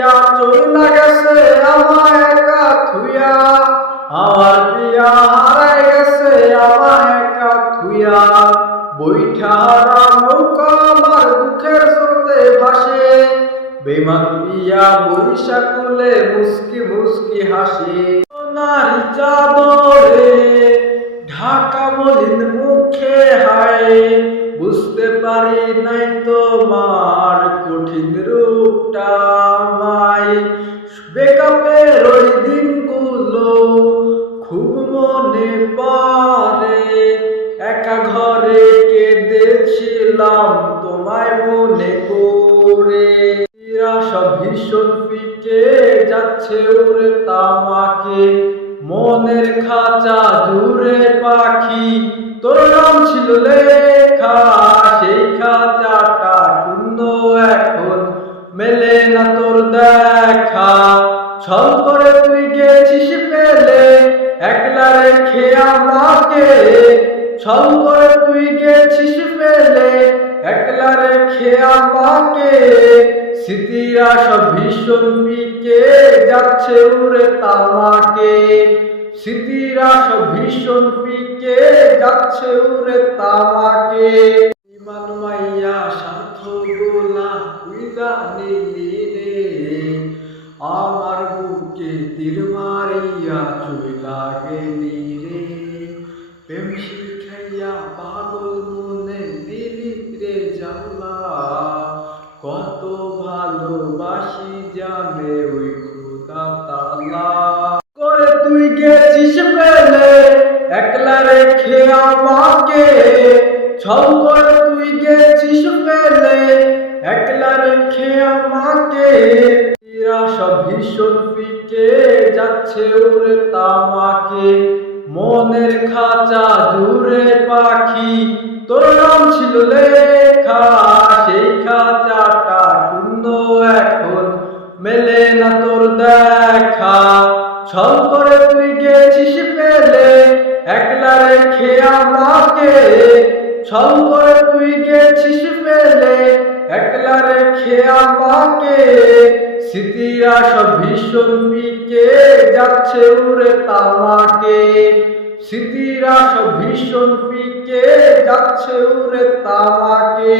পিয়া চইলা গেছে আমায় একা থুইয়া, আমার পিয়া হারাই গেছে আমায় একা থুইয়া। বৈঠারা নৌকা আমার দুঃখের স্রোতে ভাসে, বেমান পিয়া বৈশা কুলে মুস্কি মুস্কি হাসে। নারী চাদরে ঢাকা মলিন মুখে হায়, বুঝতে পারি নাই তোমার কঠিন রূপটা আমায়। বেকআপের ওই দিনগুলো খুব মনে পড়ে, একা ঘরে কেঁদেছিলাম তোমায় মনে করে। সব ভীষণ ফিকে যাচ্ছে উড়ে তামাকে, মনের খাঁচা জুড়ে পাখি তোর নাম ছিল লেখা। সেই খাঁচাটা শূন্য এখন, মেলে না তোর দেখা। ছল করে তুই গেছিস ফেলে একলা রেখে আমাকে, ছল করে তুই গেছিস ফেলে একলা রেখে আমাকে। স্মৃতিরা সব ভীষণ ফিকে যাচ্ছে উড়ে তামাকে, স্মৃতিরা সব ভীষণ ফিকে যাচ্ছে উড়ে তামাকে। ইমান মাইয়া স্বার্থ গোলা কুইদা নিলি রে, আমার বুকে তীর মারিয়া চইলা গেলি রে। প্রেম শিখাইয়া পাগল মনে দিলি রে জ্বালা, কত ভালোবাসি জানে ওই খোদা তাআলা। করে তুই গেছিস ফেলে একলা রেখে আমাকে, ছল করে তুই গেছিস ফেলে একলা রেখে আমাকে। সব ভীষণ ফিকে যাচ্ছে উড়ে তামাকে, মনের খাঁচা জুড়ে পাখি তোর নাম ছিল লেখা। সেই খাঁচাটা শূন্য এখন, মেলে না তোর দেখা। ছল করে তুই গেছিস ফেলে একলা রেখে আমাকে, ছল করে তুই গেছিস ফেলে একলা রেখে আমাকে। স্মৃতিরা সব ভীষণ ফিকে যাচ্ছে উড়ে তামাকে, স্মৃতিরা সব ভীষণ ফিকে যাচ্ছে উড়ে তামাকে।